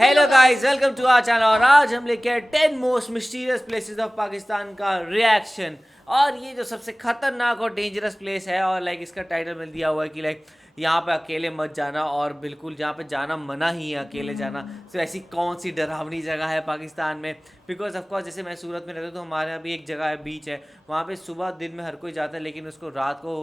Hello guys, welcome to our channel. और आज हम लेके आए 10 most mysterious places of Pakistan का रिएक्शन। और ये जो सबसे खतरनाक और डेंजरस प्लेस है, और लाइक इसका टाइटल मिल दिया हुआ है कि लाइक यहाँ पे अकेले मत जाना, और बिल्कुल जहाँ पे जाना मना ही है अकेले जाना। तो ऐसी कौन सी डरावनी जगह है पाकिस्तान में? बिकॉज ऑफकोर्स जैसे मैं सूरत में रहता हूँ तो हमारे यहाँ भी एक जगह है, बीच है। वहाँ पे सुबह दिन में हर कोई जाता है, लेकिन उसको रात को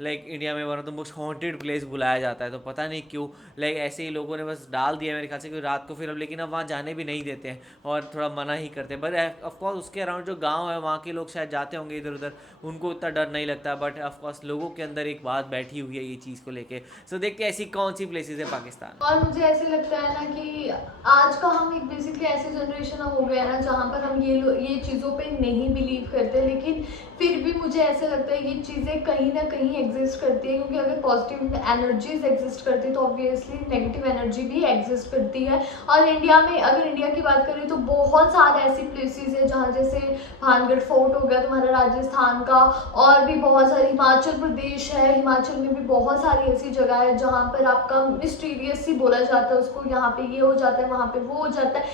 लाइक इंडिया में one of the most haunted place बुलाया जाता है। तो पता नहीं क्यों, लाइक ऐसे ही लोगों ने बस डाल दिया मेरे ख्याल से, क्योंकि रात को फिर अब लेकिन अब वहाँ जाने भी नहीं देते हैं और थोड़ा मना ही करते हैं। बट ऑफकोर्स उसके अराउंड जो गाँव है वहाँ के लोग शायद जाते होंगे इधर उधर, उनको उतना डर नहीं लगता। बट ऑफकोर्स लोगों के अंदर एक बात बैठी हुई है ये चीज़ को लेके। सो देखते हैं ऐसी कौन सी प्लेसेस है पाकिस्तान। और मुझे ऐसे लगता है ना कि आज का हम एक बेसिकली ऐसे जनरेशन हो गया ना जहाँ पर हम ये चीज़ों पे नहीं बिलीव करते, लेकिन फिर भी मुझे ऐसा लगता है ये चीज़ें कहीं ना कहीं एग्जिस्ट करती है, क्योंकि अगर पॉजिटिव एनर्जीज एग्जिस्ट करती है तो ऑब्वियसली नेगेटिव एनर्जी भी एग्जिस्ट करती है। और इंडिया में अगर इंडिया की बात करें तो बहुत सारे ऐसी प्लेसेस है जहाँ जैसे भानगढ़ फोर्ट हो गया तुम्हारा राजस्थान का, और भी बहुत सारे हिमाचल प्रदेश है, हिमाचल में भी बहुत सारी ऐसी जगह है जहाँ पर आपका मिस्टीरियस ही बोला जाता है उसको, यहाँ पे ये हो जाता है वहाँ पे वो हो जाता है।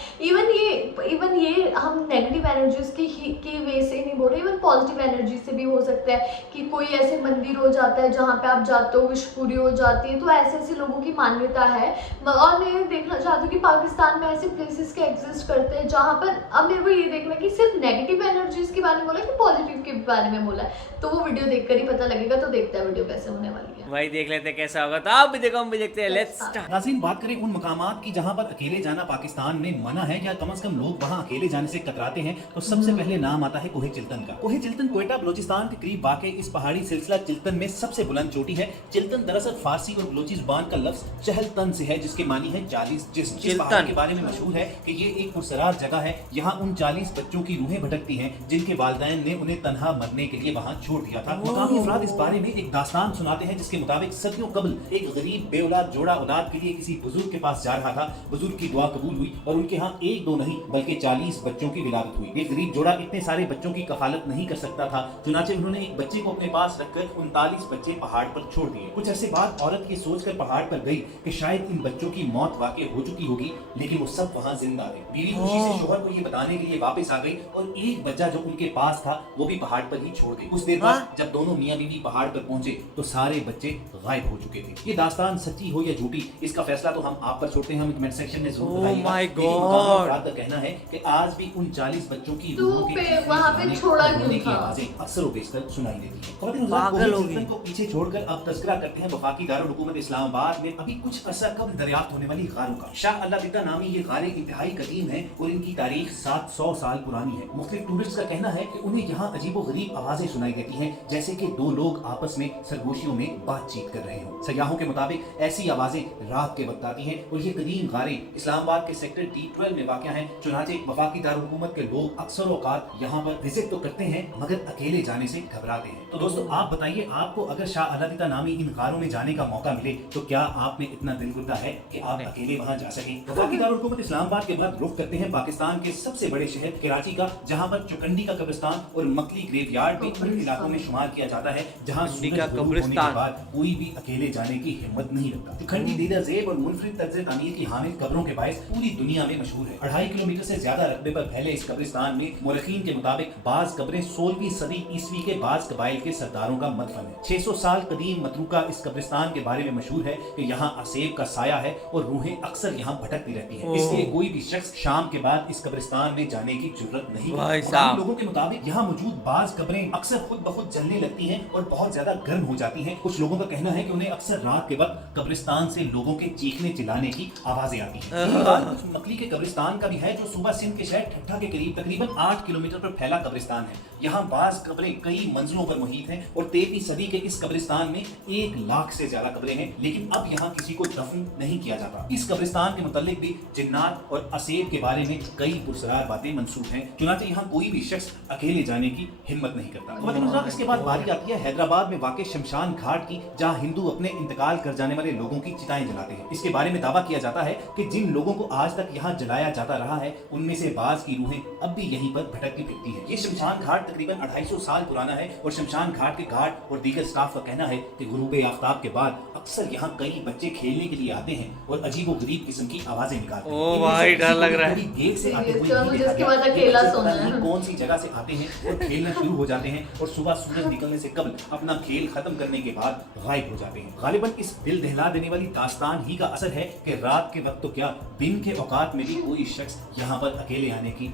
इवन ये हम नेगेटिव एनर्जीज की वे से नहीं बोल रहे, इवन पॉजिटिव एनर्जी से भी हो सकता है कि कोई ऐसे मंदिर हो जाता है जहाँ पे आप जाते हो विश पूरी हो जाती है। तो ऐसे ऐसे लोगों की मान्यता है। और मैं देखना चाहती हूँ कि पाकिस्तान में ऐसे प्लेसेस के एग्जिस्ट करते हैं जहाँ पर अब मेरे को ये देखना कि सिर्फ नेगेटिव एनर्जीज के बारे में बोला कि पॉजिटिव के बारे में बोला है, तो वो वीडियो देखकर ही पता लगेगा। तो देखते हैं वीडियो कैसे होने वाली है, भाई देख लेते हैं कैसा होगा। तो आप भी देखो, हम भी देखते हैं। Let's start. नाज़रीन, बात करें उन मकामात की जहां पर अकेले जाना पाकिस्तान में मना है या कम से कम लोग वहां अकेले जाने से कतराते हैं, तो सबसे पहले नाम आता है कोहे चिल्तन का। कोहे चिल्तन कोयटा बलोचिस्तान के करीब वाक़ इस पहाड़ी सिलसिला चिल्तन में सबसे बुलंद चोटी है। चिल्तन दरअसल फारसी और बलोची जुबान का लफ्ज चहलतन से है, जिसके मानी है 40 जिस्म। इस पहाड़ के बारे में मशहूर है कि ये एक पुरसरार जगह है। यहाँ उन 40 बच्चों की रूहें भटकती हैं जिनके वालिदैन ने उन्हें तन्हा मरने के लिए वहाँ छोड़ दिया था। मकामी अफराद इस बारे में एक दास्तान सुनाते हैं जिसके मुताबिक सदियों कबल एक गरीब बेऔलाद जोड़ा औलाद के लिए किसी बुजुर्ग के पास जा रहा था। बुजुर्ग की दुआ कबूल हुई और उनके यहाँ एक दो नहीं बल्कि 40 बच्चों की विलादत हुई। एक गरीब जोड़ा इतने सारे बच्चों की कफालत नहीं कर सकता था, चुनाचे उन्होंने एक बच्चे को अपने पास रखकर 39 बच्चे पहाड़ पर छोड़ दिए। कुछ अरसे बाद औरत ये सोचकर पहाड़ पर गई कि शायद इन बच्चों की मौत वाकई हो चुकी होगी, लेकिन वो सब वहाँ जिंदा थे। बीवी खुशी से शोहर को ये बताने के लिए वापस आ गई और एक बच्चा जो उनके पास था वो भी पहाड़ पर ही छोड़ गई। कुछ देर बाद जब दोनों मियाँ बीवी पहाड़ पर पहुंचे तो सारे बच्चे गायब हो चुके थे। ये दास्तान सच्ची हो या झूठी, इसका फैसला तो हम आप पर छोड़ते हैं। हम कमेंट सेक्शन में जरूर बताइएगा। लेकिन मुकामी अफराद का कहना है कि आज भी उन 40 बच्चों की रूहों के वहाँ पे छोड़ा क्यों था? आवाजें अक्सर व बेशतर सुनाई देती हैं। पागल हो गई। को पीछे छोड़कर अब तज़किरा करते हैं वफाकी दारुल हुकूमत इस्लामाबाद में अभी कुछ अरसा कब्ल दरियाफ्त होने वाली गारों का। शाह अल्लाह नामी ये गारें इंतहाई कदीम है और इनकी तारीख 700 साल पुरानी है। मुख्तलिफ टूरिस्ट का कहना है कि उन्हें यहाँ अजीबो गरीब आवाजें सुनाई देती हैं, जैसे कि दो लोग आपस में सरगोशियों में बातचीत कर रहे हों। सयाहों के मुताबिक ऐसी आवाजें रात के वक्त आती हैं और ये कदीम गारें इस्लामाबाद के सेक्टर D12 में वाक़या हैं। चुनाचे वफाकी दारुल हुकूमत के लोग अक्सर औकात यहाँ पर विजिट तो करते हैं मगर अकेले जाने से घबराते हैं। तो दोस्तों आप बताइए, आपको अगर शाह अल्लाह नामी इन गारों में जाने का मौका मिले तो क्या आपने इतना दिल करता है कि आप अकेले वहाँ जा सकें? वफाकी दारुल हुकूमत इस्लामाबाद के बाद रुख करते हैं पाकिस्तान के सबसे बड़े शहर कराची का, जहाँ पर चुकंडी का कब्रिस्तान और मकली ग्रेवयार्ड भी उन इलाकों में शुमार किया जाता है जहाँ होने के बाद कोई भी अकेले जाने की हिम्मत नहीं रखता। चुकंडी दीदा ज़ेब और मुनफरिद तर्ज़े तामीर की हामिल कब्रों के बायस पूरी दुनिया में मशहूर है। 2.5 किलोमीटर से ज्यादा रकबे पर फैले इस कब्रिस्तान में मुरखीन के मुताबिक बाज कब्रें 16वीं सदी ईस्वी के बाज कबाइल के सरदारों का मदफन है। 600 साल कदीम मतरूका इस कब्रिस्तान के बारे में मशहूर है कि यहाँ असेब का साया है और रूहें अक्सर यहाँ भटकती रहती हैं। इसलिए कोई भी शख्स शाम के बाद इस कब्रिस्तान में जाने की जरूरत नहीं है। लोगों के मुताबिक यहाँ मौजूद बाज कब्रें अक्सर खुद ब खुद जलने लगती हैं और बहुत ज्यादा गर्म हो जाती हैं। कुछ लोगों का कहना है कि उन्हें अक्सर रात के वक्त कब्रिस्तान से लोगों के चीखने चिल्लाने की आवाजें आती हैं। कुछ नकली के कब्रिस्तान का भी है जो सुबह सिंध के शहर ठट्ठा के करीब तकरीबन 8 किलोमीटर पर फैला कब्रिस्तान है। यहाँ बाज कब्रें कई मंजिलों पर मुहित हैं और 13वीं सदी के इस कब्रिस्तान में 1 लाख से ज्यादा कब्रें हैं, लेकिन अब यहाँ किसी को दफन नहीं किया जाता। इस कब्रिस्तान के मुतालिक भी जिन्नात और असेब के बारे में कई पुरसरार बातें मंसूब हैं, चुनांचे यहाँ कोई भी शख्स अकेले जाने की हिम्मत नहीं करता। इसके बाद बारी आती है हैदराबाद में वाक़ शमशान घाट की, जहाँ हिंदू अपने इंतकाल कर जाने वाले लोगों की चिताएं जलाते हैं। इसके बारे में दावा किया जाता है कि जिन लोगों को आज तक यहाँ जलाया जाता रहा है उनमें से बाज की रूहें अब भी यहीं पर भटकती फिरती हैं। ये शमशान घाट तकरीबन 250 साल पुराना है और शमशान घाट के घाट और दीगर स्टाफ का कहना है कि गुरूब आफ्ताब के बाद अक्सर यहाँ कई बच्चे खेलने के लिए आते हैं और अजीबोगरीब किस्म की आवाजें निकालते हैं। ओ भाई, डर लग रहा है। गेट से आते हुए मुझे देखा उसके गया। बाद अकेला सोना है। कौन सी जगह से आते हैं और खेलना शुरू हो जाते हैं और सुबह सूरज निकलने से कबल अपना खेल खत्म करने के बाद गायब हो जाते हैं। गालिबन इस दिल दहला देने वाली दास्तान ही का असर है कि रात के वक्त तो क्या दिन के औकात में भी कोई शख्स यहाँ पर अकेले आने की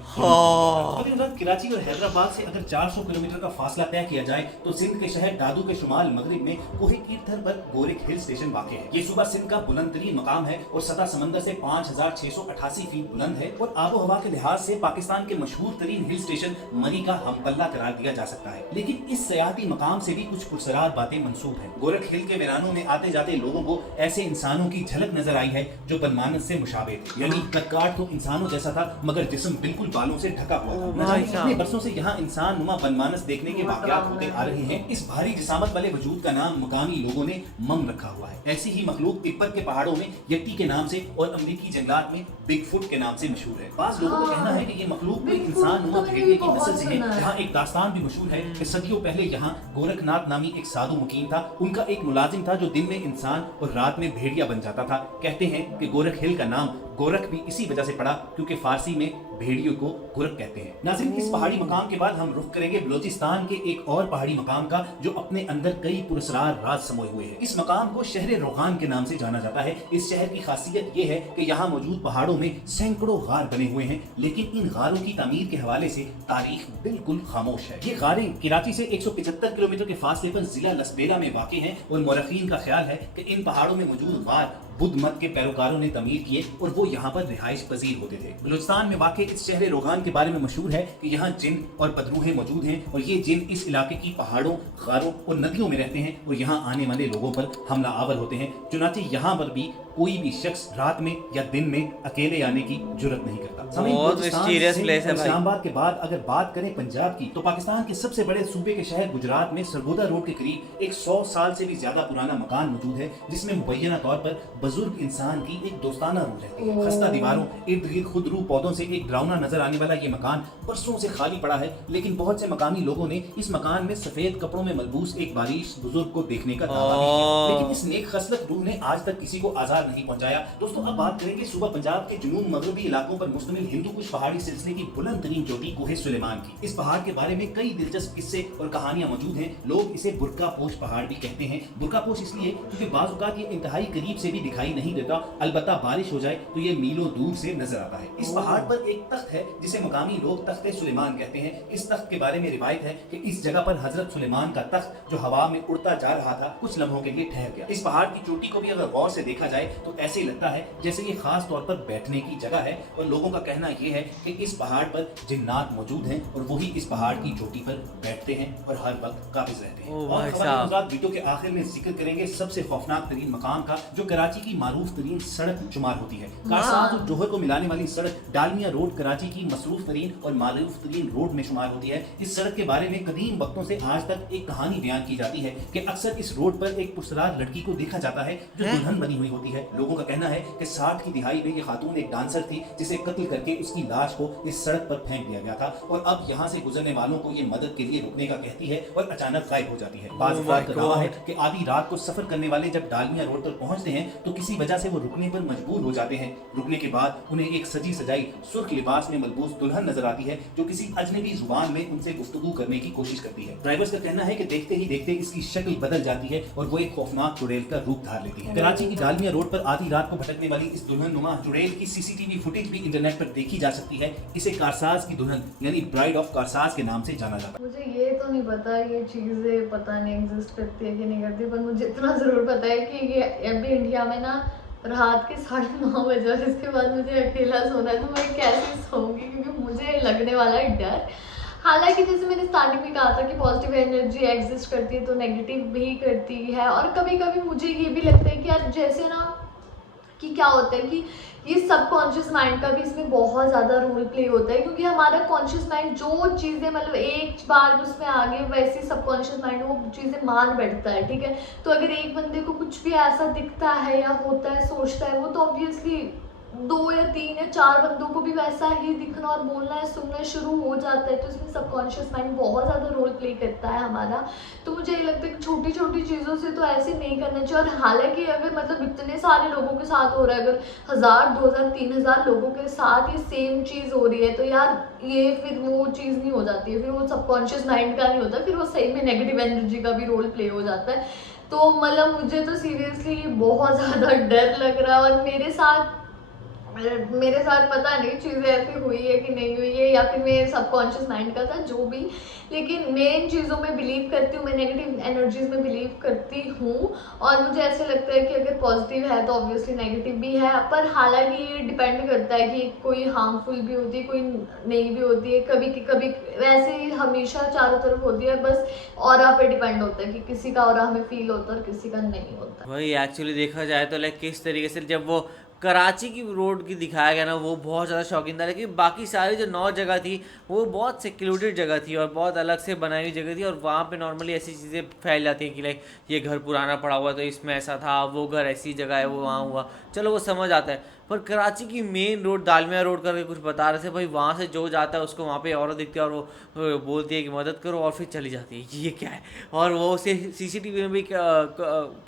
कराची और हैदराबाद से अगर 400 किलोमीटर का फासला तय किया जाए तो सिंध के शहर दादू के शुमाल मगरिब में कोहे कीर्थर पर गोरख हिल स्टेशन वाक़ है। ये सुबह सिंध का बुलंद तरीन मकाम है और सतह समंदर से 5688 फीट बुलंद है और आबो हवा के लिहाज से पाकिस्तान के मशहूर तरीन हिल स्टेशन मरी का हमपल्ला करार दिया जा सकता है। लेकिन इस सयाहती मकाम से भी कुछ पुरसरार बातें मंसूब हैं। गोरख हिल के वीरानों में आते जाते लोगों को ऐसे इंसानों की झलक नजर आई है जो बनमानस से मुशाबे थे, यानी कदकाठ तो इंसानों जैसा था मगर जिस्म बिल्कुल बालों से ढका हुआ था। न जाने कितने बरसों से यहाँ इंसान नुमा बनमानस देखने के वाक़यात होते आ रहे हैं। इस भारी जिसामत वाले वजूद का नाम मुकामी लोगों ने मम रखा हुआ है। ऐसी ही मखलूक तिब्बत के पहाड़ों में यट्टी के नाम से और अमरीकी जंगलात में बिगफुट के नाम से मशहूर है। बाज़ लोगों का कहना है कि ये मखलूक कोई इंसान नुमा भेड़िए की नस्ल से है। यहाँ एक दास्तान भी मशहूर है कि सदियों पहले यहाँ गोरखनाथ नामी एक साधु मुकीम था। उनका एक मुलाजिम था जो दिन में इंसान और रात में भेड़िया बन जाता था। कहते हैं कि गोरख हिल का नाम गोरख भी इसी वजह से पड़ा क्योंकि फारसी में भेड़ियों को गोरख कहते हैं। नाज़रीन, इस पहाड़ी मकाम के बाद हम रुख करेंगे बलोचिस्तान के एक और पहाड़ी मकाम का जो अपने अंदर कई पुरस्कार राज समोए हुए है। इस मकाम को शहर रोगान के नाम से जाना जाता है। इस शहर की खासियत ये है कि यहाँ मौजूद पहाड़ों में सैकड़ों गार बने हुए हैं, लेकिन इन गारों की तामीर के हवाले से तारीख बिल्कुल खामोश है। ये गारें कराची से 175 किलोमीटर के फासले पर जिला लसबेला में वाक़ हैं और मौरखीन का ख्याल है कि इन पहाड़ों में मौजूद गार बुद्ध मत के पैरोकारों ने तमीर किए और वो यहाँ पर रिहाइश पजीर होते थे। बलूचिस्तान में वाक़ इस शहर रोगान के बारे में मशहूर है कि यहाँ जिन और बदरूहें मौजूद हैं और ये जिन इस इलाके की पहाड़ों, गारों और नदियों में रहते हैं और यहाँ आने वाले लोगों पर हमला आवर होते हैं। चुनांचे यहाँ पर भी कोई भी शख्स रात में या दिन में अकेले आने की जुर्रत नहीं करता। बहुत मिस्टीरियस प्लेस है भाई। इस्लामाबाद के बाद अगर बात करें पंजाब की तो पाकिस्तान के सबसे बड़े सूबे के शहर गुजरात में सरगोदा रोड के करीब एक 100 साल से भी ज्यादा पुराना मकान मौजूद है जिसमें मुबैना तौर पर बुजुर्ग इंसान की एक दोस्ताना रूह रहती है। खस्ता दीवारों, इर्द गिर्द खुदरू पौधों से एक डरावना नजर आने वाला ये मकान बरसों से खाली पड़ा है, लेकिन बहुत से मकामी लोगों ने इस मकान में सफेद कपड़ों में मलबूस एक बारिश बुजुर्ग को देखने का दावा भी किया, लेकिन इस नेक खसलत रूह ने आज तक किसी को आजार नहीं पहुंचाया। दोस्तों, अब बात करेंगे सुबह पंजाब के जुनून मगरबी इलाकों पर मुश्तमिल हिंदू कुश पहाड़ी सिलसिले की बुलंद तरीन चोटी कोहे सुलेमान की। इस पहाड़ के बारे में कई दिलचस्प किस्से और कहानियां मौजूद हैं। लोग इसे बुरका पोश पहाड़ भी कहते हैं। बुरका पोश इसलिए क्योंकि बाज़ औक़ात ये इंतहाई करीब से भी दिखाई नहीं देता, अलबत्ता बारिश हो जाए तो ये मीलों दूर से नजर आता है। इस पहाड़ पर एक तख्त है जिसे मकामी लोग तख्ते सुलेमान कहते हैं। इस तख्त के बारे में रिवायत है कि इस जगह पर हजरत सुलेमान का तख्त जो हवा में उड़ता जा रहा था कुछ लम्हों के लिए ठहर गया। इस पहाड़ की चोटी को भी अगर गौर से देखा जाए तो ऐसे ही लगता है जैसे ये खास तौर पर बैठने की जगह है और लोगों का कहना यह है कि इस पहाड़ पर जिन्नात मौजूद हैं और वही इस पहाड़ की चोटी पर बैठते हैं और हर वक्त काबिज रहते हैं। और वीडियो के आखिर में जिक्र करेंगे सबसे खौफनाक तरीन मकाम का जो कराची की मारूफ तरीन सड़क शुमार होती है। कारसाज और जोहर को मिलाने वाली सड़क डालमिया रोड कराची की मसरूफ तरीन और मारूफ तरीन रोड में शुमार होती है। इस सड़क के बारे में कदीम वक्तों से आज तक एक कहानी बयान की जाती है कि अक्सर इस रोड पर एक पुरसरार लड़की को देखा जाता है जो दुल्हन बनी हुई होती है। लोगों का कहना है कि 60 की दिहाई में ये खातून एक डांसर थी जिसे कत्ल करके उसकी लाश को इस सड़क पर फेंक दिया गया था और अब यहाँ से गुजरने वालों को ये मदद के लिए रुकने का कहती है और अचानक गायब हो जाती है। बाज़ अफराद का दावा है कि आधी रात को सफर करने वाले जब डालमिया रोड पर पहुंचते हैं तो किसी वजह से वो रुकने पर मजबूर हो जाते हैं। रुकने के बाद उन्हें एक सजी सजाई सुर्ख लिबास में मलबूस दुल्हन नजर आती है जो किसी अजनबी जुबान में उनसे गुफ्तगू करने की कोशिश करती है। ड्राइवर्स का कहना है कि देखते ही देखते इसकी शक्ल बदल जाती है और वो एक खौफनाक चुड़ैल का रूप धार लेती है। कराची की डालमिया रोड पर आधी रात को भटकने वाली इस दुल्हन नुमा चुड़ैल की सीसीटीवी फुटेज भी इंटरनेट पर देखी जा सकती है। इसे कारसाज की दुल्हन यानी ब्राइड ऑफ कारसाज के नाम से जाना जाता है। मुझे ये तो नहीं पता ये चीज़ें पता नहीं एग्जिस्ट करती है कि नहीं करती, पर मुझे इतना ज़रूर पता है कि ये अभी इंडिया में ना रात के 9:30 बजे और इसके बाद मुझे अकेला सोना है तो मैं कैसे सोऊंगी क्योंकि मुझे लगने वाला है डर। हालांकि जैसे मैंने स्टार्टिंग में कहा था कि पॉजिटिव एनर्जी एग्जिस्ट करती है तो नेगेटिव भी करती है और कभी कभी मुझे ये भी लगता है कि यार जैसे ना कि क्या होता है कि ये सबकॉन्शियस माइंड का भी इसमें बहुत ज़्यादा रोल प्ले होता है, क्योंकि हमारा कॉन्शियस माइंड जो चीज़ें मतलब एक बार उसमें आगे वैसे सबकॉन्शियस माइंड वो चीज़ें मान बैठता है, ठीक है। तो अगर एक बंदे को कुछ भी ऐसा दिखता है या होता है, सोचता है, वो तो ऑब्वियसली 2 या 3 या 4 बंदों को भी वैसा ही दिखना और बोलना है, सुनना शुरू हो जाता है। तो इसमें सबकॉन्शियस माइंड बहुत ज़्यादा रोल प्ले करता है हमारा। तो मुझे ये लगता है कि छोटी छोटी चीज़ों से तो ऐसे नहीं करना चाहिए। और हालांकि अगर मतलब इतने सारे लोगों के साथ हो रहा है, अगर 1000 2000 3000 लोगों के साथ ये सेम चीज़ हो रही है, तो यार ये फिर वो चीज़ नहीं हो जाती है, फिर वो सबकॉन्शियस माइंड का नहीं होता, फिर वो सही में नेगेटिव एनर्जी का भी रोल प्ले हो जाता है। तो मतलब मुझे तो सीरियसली बहुत ज़्यादा डर लग रहा है। और मेरे साथ पता नहीं चीज़ें ऐसी हुई है कि नहीं हुई है, या फिर मेरे सबकॉन्शियस माइंड का था, जो भी। लेकिन मैं इन चीज़ों में बिलीव करती हूँ, मैं नेगेटिव एनर्जीज में बिलीव करती हूँ। और मुझे ऐसे लगता है कि अगर पॉजिटिव है तो ऑब्वियसली नेगेटिव भी है। पर हालांकि ये डिपेंड करता है कि कोई हार्मफुल भी होती है, कोई नहीं भी होती है, कभी वैसे ही हमेशा चारों तरफ होती है। बस ऑरा पे डिपेंड होता है कि किसी का ऑरा हमें फील होता है और किसी का नहीं होता। वही एक्चुअली देखा जाए तो लाइक किस तरीके से जब वो कराची की रोड की दिखाया गया ना, वो बहुत ज़्यादा शौकीन था। लेकिन बाकी सारी जो 9 जगह थी वो बहुत सिक्योरिटेड जगह थी और बहुत अलग से बनाई हुई जगह थी। और वहाँ पे नॉर्मली ऐसी चीज़ें फैल जाती हैं कि लाइक ये घर पुराना पड़ा हुआ तो इसमें ऐसा था, वो घर ऐसी जगह है, वो वहाँ हुआ, चलो वो समझ आता है। पर कराची की मेन रोड दालमिया रोड करके कुछ बता रहे थे भाई, वहाँ से जो जाता है उसको वहाँ पे औरत दिखती है और वो बोलती है कि मदद करो और फिर चली जाती है, ये क्या है। और वो उसे सीसीटीवी में भी क्या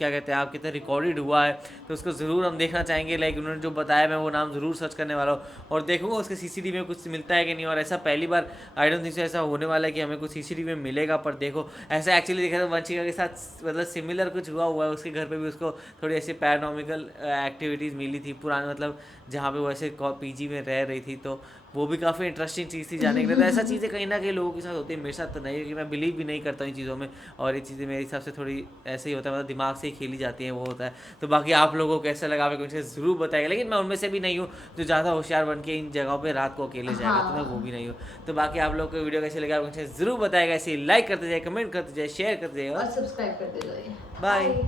कहते हैं आप कहते हैं रिकॉर्डेड हुआ है, तो उसको ज़रूर हम देखना चाहेंगे। लाइक उन्होंने जो बताया मैं वो नाम ज़रूर सर्च करने वाला हूँ और देखूँगा उसके सीसीटीवी में कुछ मिलता है कि नहीं। और ऐसा पहली बार आई डोंट थिंक सो ऐसा होने वाला है कि हमें कुछ सीसीटीवी में मिलेगा। पर देखो ऐसा एक्चुअली देखा तो वंशिका के साथ मतलब सिमिलर कुछ हुआ है, उसके घर पे भी उसको थोड़ी ऐसी पैरानॉर्मल एक्टिविटीज़ मिली थी पुराने, मतलब जहाँ पे वो ऐसे पीजी में रह रही थी, तो वो भी काफ़ी इंटरेस्टिंग चीज़ थी जाने के लिए। तो ऐसा चीज़ें कहीं ना कहीं लोगों के साथ होती है, मेरे साथ तो नहीं, क्योंकि मैं बिलीव भी नहीं करता इन चीज़ों में और ये चीज़ें मेरे हिसाब से थोड़ी ऐसे ही होता है, मतलब दिमाग से ही खेली जाती हैं, वो होता है। तो बाकी आप लोगों को कैसा लगा हमें मुझे ज़रूर बताएगा। लेकिन मैं उनमें से भी नहीं हूँ जो ज़्यादा होशियार बन के इन जगहों पर रात को अकेले जाएगा, तो मैं वो भी नहीं हूँ। तो बाकी आप लोग को वीडियो कैसे लगा मुझे ज़रूर बताएगा। ऐसे लाइक करते जाए, कमेंट करते जाए, शेयर करते जाए और सब्सक्राइब करते जाइए। बाय।